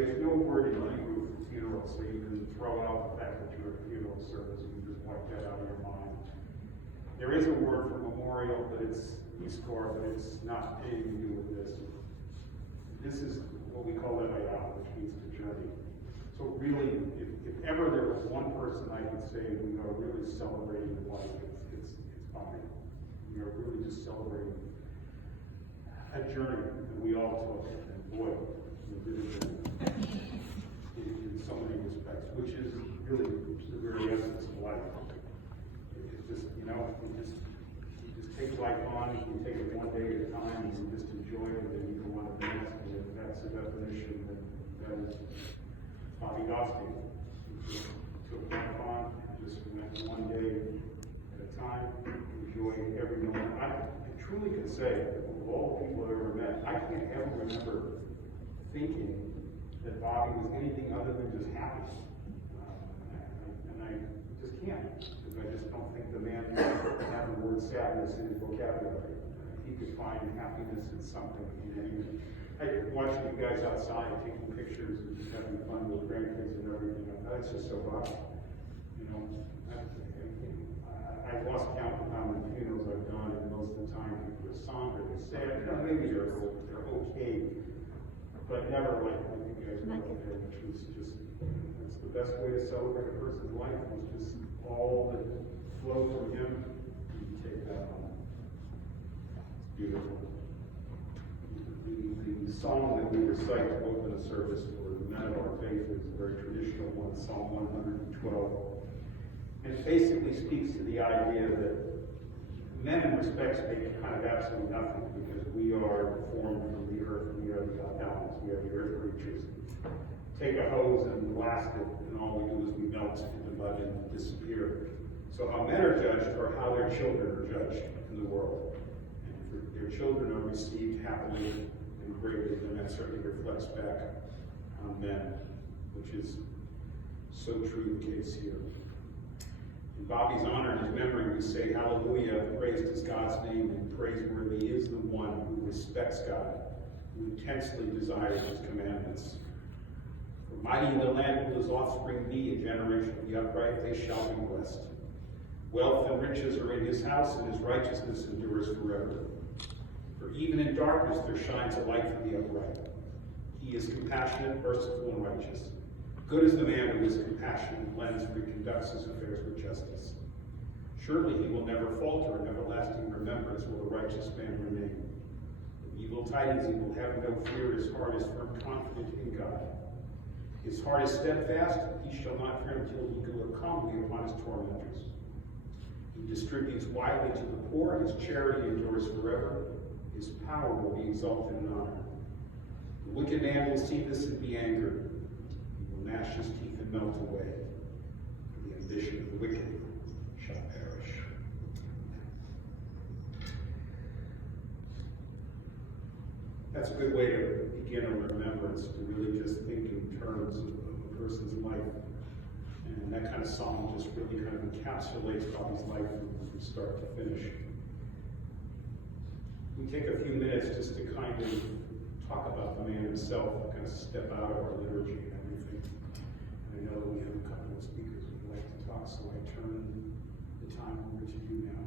there's no word in Hebrew for funeral, so you can throw out the fact that you're at a funeral service. You can just wipe that out of your mind. There is a word for memorial, but it's iskor, but it's not anything to do with this. This is what we call levaya, which means to journey. So really, if ever there was one person I could say we are really celebrating life, it's Bobby. We are really just celebrating a journey that we all took, and boy, we did it in so many respects, which is really the very essence of life. It's just, you just take life on, you take it one day at a time, and you just enjoy it, and you go on to the next, and that's the definition that is Bobby Goffstein. Took life on, just went one day at a time, enjoyed every moment. I truly can say, of all the people I've ever met, I can't ever remember thinking that Bobby was anything other than just happy. And I just can't, because I just don't think the man had the word sadness in his vocabulary. He could find happiness in something. I watching you guys outside taking pictures and just having fun with grandkids and everything. That's just so Bobby. I've lost count of how many funerals I've done, and most of the time people are somber, they're sad. Maybe they're okay, but never like you guys know, which was just, that's the best way to celebrate a person's life, was just all that flowed from him. You take that on. It's beautiful. The song that we recite to open the service for the men of our faith is a very traditional one, Psalm 112. And it basically speaks to the idea that men in respects make kind of absolutely nothing, because we are formed from the earth, and we are the elements, we are the earth creatures. Take a hose and blast it, and all we do is we melt into mud and disappear. So how men are judged are how their children are judged in the world. And if their children are received happily and greatly, then that certainly reflects back on men, which is so true the case here. In Bobby's honor and his memory, we say, hallelujah, praised is God's name, and praiseworthy is the one who respects God, who intensely desires his commandments. For mighty in the land will his offspring be, a generation of the upright, they shall be blessed. Wealth and riches are in his house, and his righteousness endures forever. For even in darkness there shines a light for the upright. He is compassionate, merciful, and righteous. Good is the man who is compassionate and cleansed, for he conducts his affairs with justice. Surely he will never falter, and everlasting remembrance will the righteous man remain. With evil tidings he will have no fear, his heart is firm, confident in God. His heart is steadfast, he shall not fear until he go calmly upon his tormentors. He distributes widely to the poor, his charity endures forever, his power will be exalted in honor. The wicked man will see this and be angered. Gnash his teeth and melt away. The ambition of the wicked shall perish. That's a good way to begin a remembrance, to really just think in terms of a person's life. And that kind of song just really kind of encapsulates Bobby's life from start to finish. We take a few minutes just to kind of talk about the man himself, kind of step out of our liturgy and everything. I know that we have a couple of speakers who would like to talk, so I turn the time over to you now.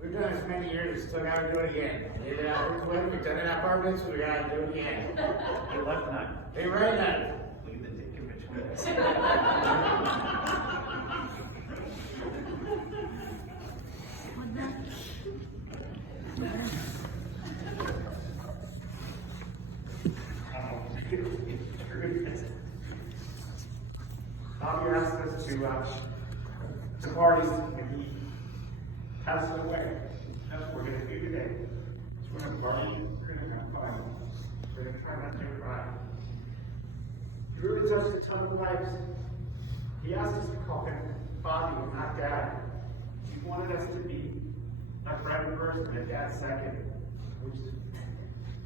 We've done this many years, we still gotta do it again. We've done it in apartments, we gotta do it again. Hey, left none. Hey, right none. Leave the dick in between us. Bobby asked us to party when he passed away. That's what we're going to do today. So we're going to party, we're going to have fun. We're going to try not to cry. He really touched a ton of lives. He asked us to call him Bobby, not Dad. He wanted us to be a private person, a dad second. Which is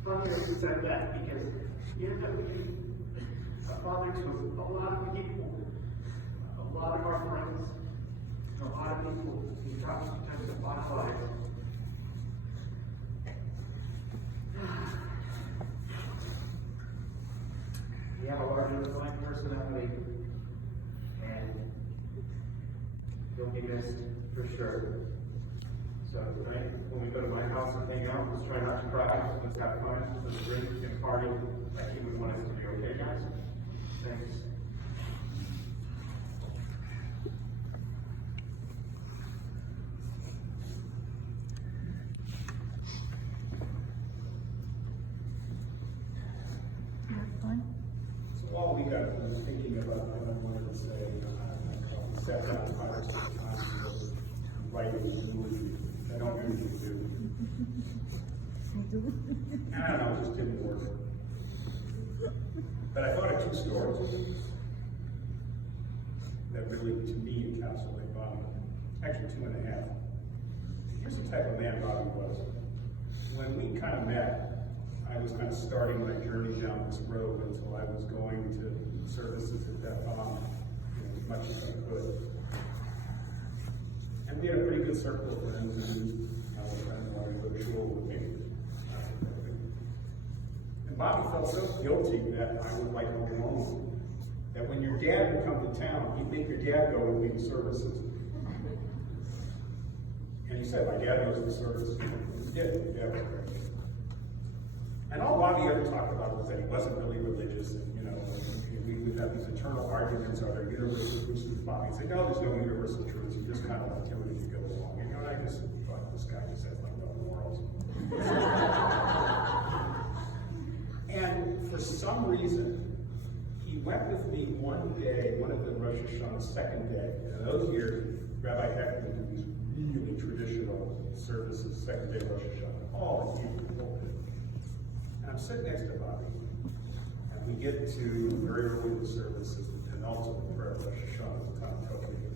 funny that he said that, because he ended up being a father to a lot of people, a lot of our friends, a lot of people who touched a lot of lives. You have a larger than life personality, and you'll be missed for sure. So tonight, when we go to my house and hang out, let's try not to cry, let's have fun, let's drink and party like he would want us to be, okay guys? Thanks. So while we got thinking about what I wanted to say, I sat down 5 or 6 times writing movie. I don't usually do. And I don't know, it just didn't work. But I thought of 2 stories that really, to me, encapsulate Bobby. Actually, 2.5. Here's the type of man Bobby was. When we kind of met, I was kind of starting my journey down this road until I was going to services at that as much as I could. And we had a pretty good circle of friends, and I was friends wanted to go to school with me. And Bobby felt so guilty that I would like go home. That when your dad would come to town, he'd make your dad go and lead services. And he said, my dad goes to services. He did, yeah, was great. And all Bobby ever talked about was that he wasn't really religious, and we would have these eternal arguments, are there universal truths with Bobby? He'd say, no, there's no universal truths, you just kind of like do it as you go along. And I just thought this guy just has like no morals. And for some reason, he went with me one day, one of the Rosh Hashanah, second day. And those years, Rabbi Heck would do these really traditional services, second day Rosh Hashanah, all the people. And I'm sitting next to Bobby, and we get to very early in the services, the penultimate prayer of Rosh Hashanah, the time Tokyo.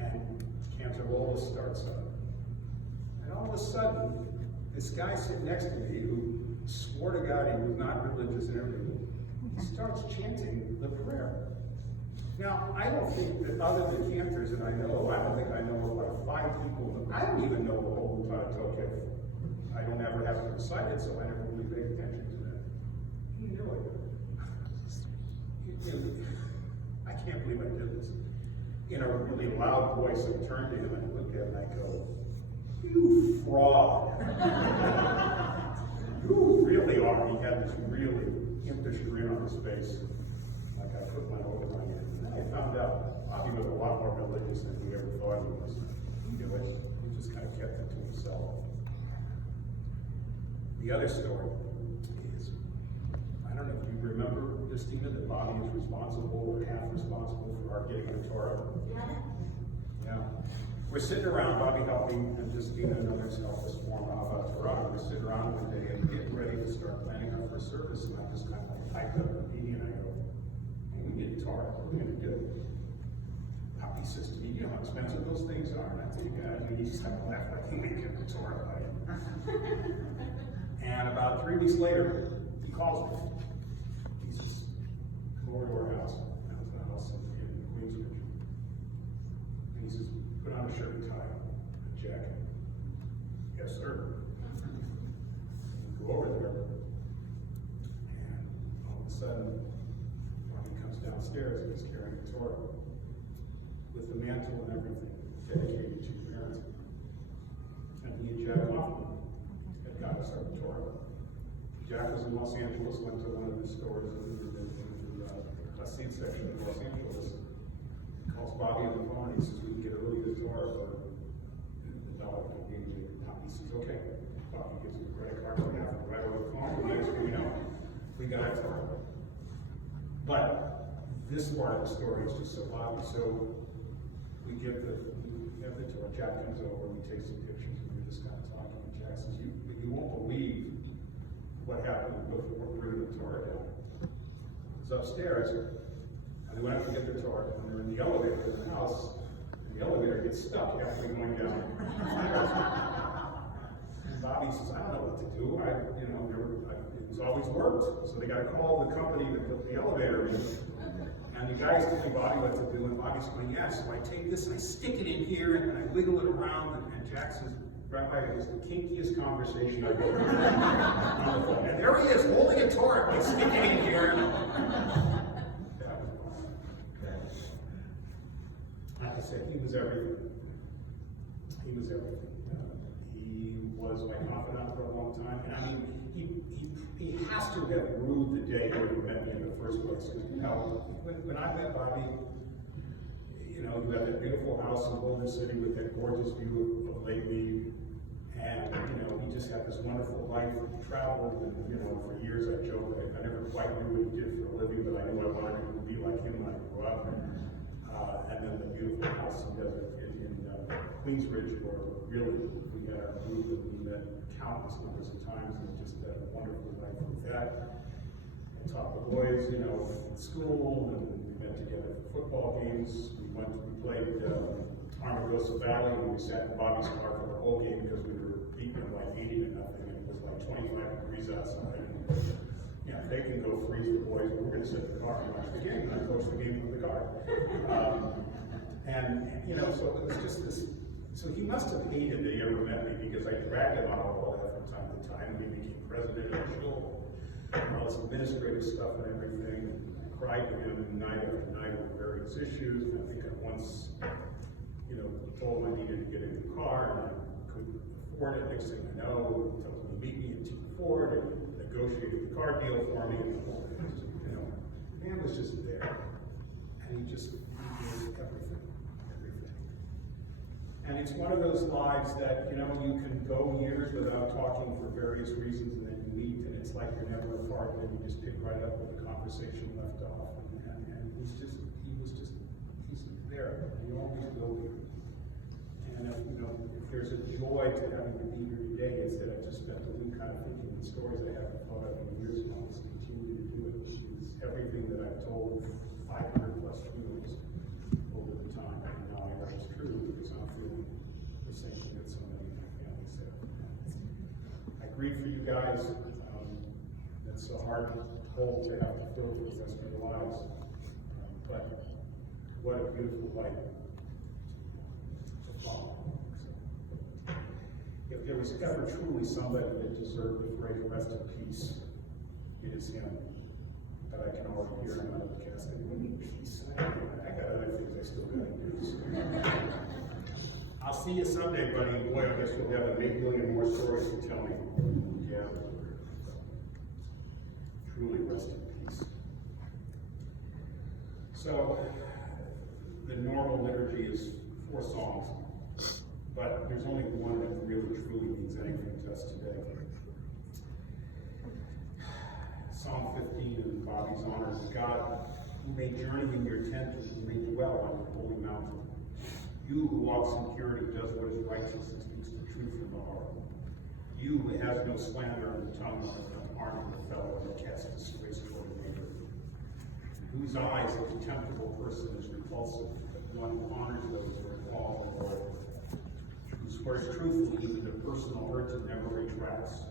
And Cantor Wallace starts up. And all of a sudden, this guy sitting next to me, who swore to God he was not religious and everything, he starts chanting the prayer. Now, I don't think that other than Cantors that I know, I don't think I know about 5 people, I don't even know the whole time Tokyo. I don't ever have it recited, so I never really paid attention to that. He knew it. I can't believe I did this. In a really loud voice, I turned to him and I looked at him and I go, you fraud. You really are. He had this really impish grin on his face, like I put my over my hand. And then I found out Bobby was a lot more religious than we ever thought he was. He knew it. He just kind of kept it to himself. The other story is, I don't know if you remember, Christina, that Bobby is responsible or half responsible for our getting the Torah. Yeah. We're sitting around, Bobby helping, and Justina and others help us form Ahava Torah. We're sitting around one day and getting ready to start planning our first service, and I just kind of typed up a meeting and I go, hey, we get Torah, what are we going to do? Bobby says to me, you know how expensive those things are? And I think, he just kind of laughed like, we get the Torah, buddy. And about 3 weeks later, he calls me. He says, come over to our house. That was the house in Queensbridge. And he says, put on a shirt and tie, a jacket. Yes, sir. We go over there, and all of a sudden, Bobby comes downstairs and he's carrying a Torah with the mantle and everything dedicated to parents. And he and Jack Goffstein had got us our Torah. Jack was in Los Angeles, went to one of the stores in the Hasid section of Los Angeles. Calls Bobby on the phone, he says, we can get a really good Torah for the dollar that we gave. He says, okay. Bobby gives him a credit card, we have it right over the phone, and next thing we know, we got a Torah. But this part of the story is just so Bobby. So we have the Torah. Jack comes over and we take some pictures, and we're just kind of talking. And Jack says, you won't believe what happened before bringing the Torah down. It's upstairs, and we went up to get the Torah, and they're in the elevator in the house, and the elevator gets stuck halfway going down the stairs. Bobby says, I don't know what to do. It was always worked. So they got to call the company that built the elevator. And the guy's telling Bobby what to do, and Bobby's going, yeah, so I take this and I stick it in here, and I wiggle it around, and Jackson's Rabbi, it was the kinkiest conversation I've ever had on the phone. And there he is, holding a torch, like stick it in here. That was fun. Like I said, he was everything. He was everything. He was my confidant for a long time. And I mean, he has to have ruled the day where he met me in the first place. When I met Bobby, you had that beautiful house in Boulder City with that gorgeous view of Lake Mead. And, he just had this wonderful life. He traveled, and, for years I joked, I never quite knew what he did for a living, but I knew I wanted to be like him when I grew up. And then the beautiful house in Queensbridge, where really we had our group and we met countless numbers of times, and just had a wonderful life with that. I taught the boys, in school, and we met together for football games. We played Armagosa Valley, and we sat in Bobby's car for the whole game because we were beating them like 80 to nothing, and it was like 25 degrees outside. And, they can go freeze the boys, but we're going to sit in the car and watch the game, and I coach the game from the car. So it was just this. So he must have hated that he ever met me, because I dragged him on all that from time to time. We became president of the show, and all this administrative stuff and everything. I cried to him night after night over various issues. And I think I once, told him I needed to get a new car, and I couldn't afford it. Next thing I know, he tells me to meet me in T Ford, and negotiated the car deal for me. And the whole thing, the man was just there, and he did everything. And it's one of those lives that, you can go years without talking for various reasons, and then you meet, and it's like you're never apart, and then you just pick right up where the conversation left off. And he's there, and he always will be. And if there's a joy to having to be here today, it's that I just spent the week kind of thinking the stories I haven't thought of in years, and I'll just continue to do it. It's everything that I've told 500 plus funerals over the time, and now I know it's true, because I'm feeling the same thing that so many of my family said. I grieve for you guys. That's a hard hole to have to fill for the rest of your lives. But what a beautiful life to follow. If there was ever truly somebody that deserved the phrase rest in peace, it is him. But I can already hear him out of the casket. What do you mean peace? I got other things I still got to do. I'll see you someday, buddy. Boy, I guess you'll have a million more stories to tell me. Yeah. Truly rest in peace. So, the normal liturgy is 4 songs, but there's only one that really truly means anything to us today. Psalm 15 in Bobby's honor. God, who may journey in your tent and who may dwell on your holy mountain. You who walks in purity, does what is righteous, and speaks the truth from the heart. You who has no slander in the tongue, and harm to the fellow, and casts disgrace toward a neighbor. Whose eyes a contemptible person is repulsive, but one who honors those who are in awe of the Lord. Who swears truthfully even to personal hurt and never retracts.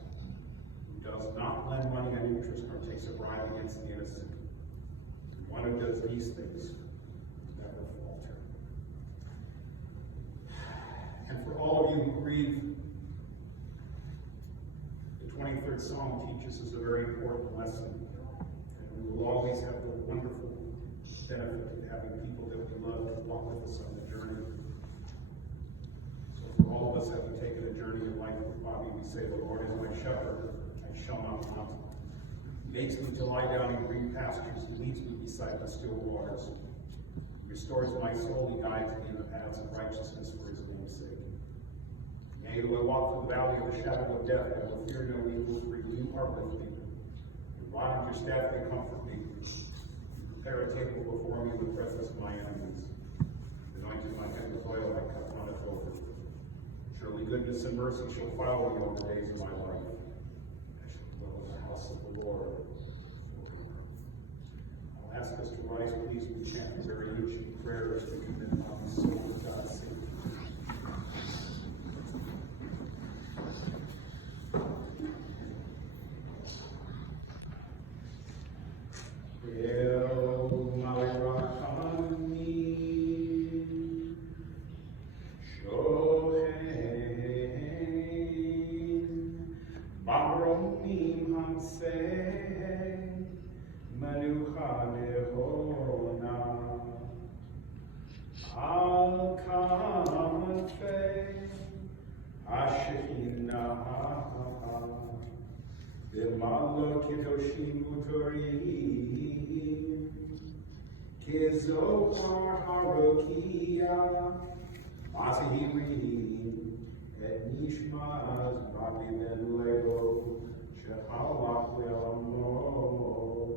Who does not lend money on interest nor takes a bribe against the innocent. And one who does these things never falter. And for all of you who grieve, the 23rd Psalm teaches us a very important lesson. And we will always have the wonderful benefit of having people that we love to walk with us on the journey. So for all of us having taken a journey in life with Bobby, we say, the Lord is my shepherd, I shall not want. He makes me to lie down in green pastures, He leads me beside the still waters. He restores my soul, He guides me in the paths of righteousness for His name's sake. Yea, though I walk through the valley of the shadow of death, I will fear no evil, for you are with me. Your rod and your staff, they comfort me. Prepare a table before me in the presence of my enemies. Anointing my head with oil, my cup runneth over. Surely goodness and mercy shall follow me all the days of my life. I shall dwell in the house of the Lord forever. I'll ask us to rise, please, we chant the very ancient prayer as we commit Bobby's soul to God's sake. Kedoshim Utorim, Kezohar Harokia, Masahirim, Et Nishmas, Rabbi Ben Lego, Shehalach Le'amor,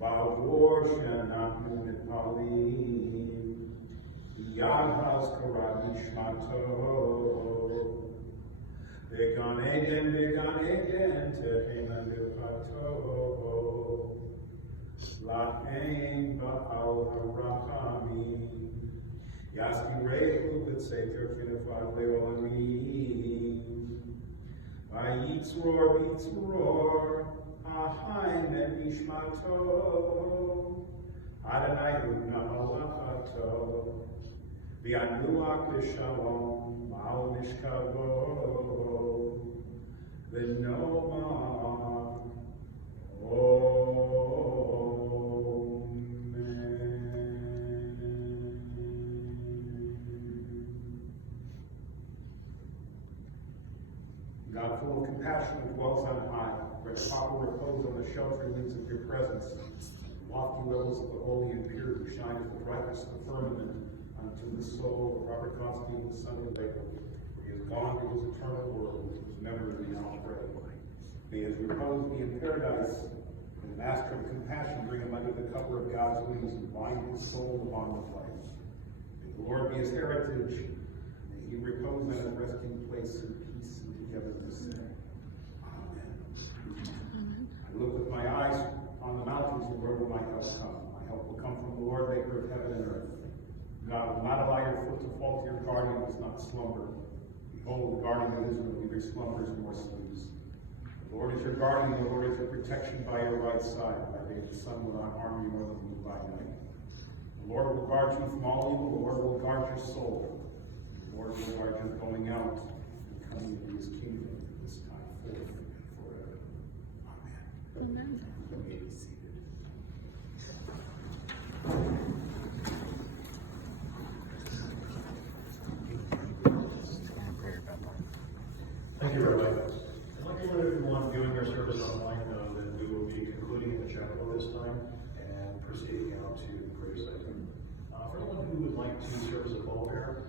Bavor Shenachnu Nitpalim, Yad Hazkarat Nishmato, Began Eden, Tehema Bilpato, La'en Ba'al HaRachamim, Yasti Rehu B'Tseter Kinefad Le'olamim, Vayitzror Bitzror, Ahaim Et Nishmato, Adonai Hu Nahalachato, V'yanuach B'Shalom, Ma'al Nishkavo, V'noma, God, full of compassion, who dwells on high, where proper repose on the sheltering wings of your presence, lofty levels of the holy and pure, who shine as the brightness of the firmament unto the soul of Robert Goffstein, the son of Baker, for he is gone to his eternal world, whose memory we now pray. May his repose be in paradise, and the master of compassion bring him under the cover of God's wings and bind his soul upon the flight. May the Lord be his heritage, may he repose in his resting place in peace and togetherness. Amen. I look with my eyes on the mountains, and where will my help come? My help will come from the Lord, maker of heaven and earth. God will not allow your foot to fall to your guardian does not slumber. Behold, the guardian of Israel neither slumbers nor sleeps. The Lord is your guardian, the Lord is your protection by your right side. By day the sun will not harm you, nor the moon by night. The Lord will guard you from all evil, the Lord will guard your soul. The Lord will guard your going out and coming into his kingdom this time forth and forever. Amen. You may be seated. Thank you, Rabbi. I'd like everyone viewing our service online know that we will be concluding in the chapel at this time and proceeding out to the gravesite. For anyone who would like to serve as a pallbearer,